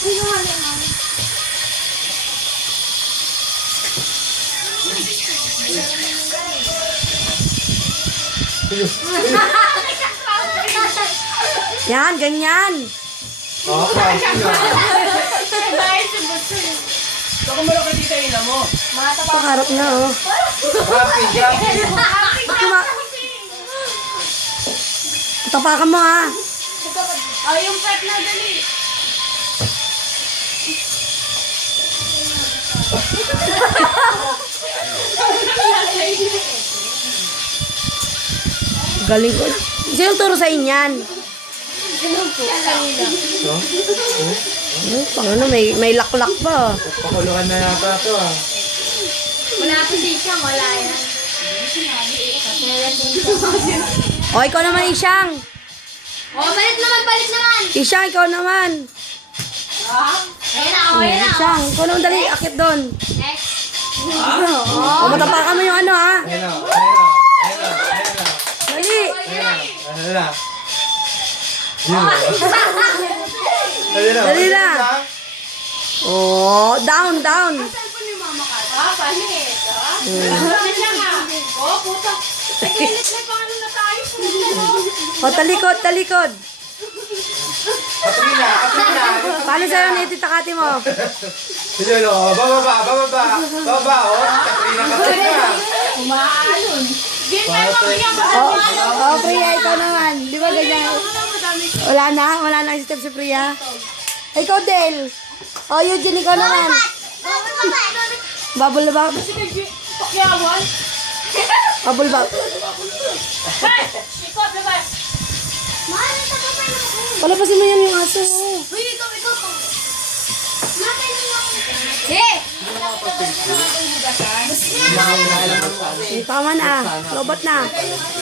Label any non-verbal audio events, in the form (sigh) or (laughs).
(laughs) Yan, ganyan. Oh, okay. Baka mo lang kay tita ina mo. Pakarap na, oh. Tapakan mo, ha. Oh, yung pet na dali. Galing ko. Sino turo sa inyan? So, Hmm, pang ano, may, may laklak pa. pakuluan na yata ito ah. Wala po si Isang, wala yan. O, ikaw naman, Isyang. Oh, palit naman, palit naman. Isyang, ikaw naman. Na, oh, O, ayun na. Isyang, ikaw naman dali, akit doon. Next. O, matapakan mo yung ano, ha. Ayun na, ayun na, ayun na, ayun na. Dali. Ayun na, ayun na. Dali na. Oh, down, down. Ah, palit. Ah, ano siya nga? Oh, puta. Ay, kailit na pang ano na tayo. O, talikod, talikod. Katrina. Paano sa'yo na ititakati mo? Yun o, bababa, bababa. Bababa, oh. Katrina, Katrina. Umaalon. Game tayo mamaya. O, oh, Priya, ikaw naman. Di ba ganyan? Wala na? Wala na si Step si Priya? Ikaw, Del. O, Eugene, ikaw naman. Bubble ba? Pakyawan. Bubble ba? Hey! Ikot, labas. Mahal na tayo pa Wala pa si Mayan yung aso. Eh, tama na. Robot na.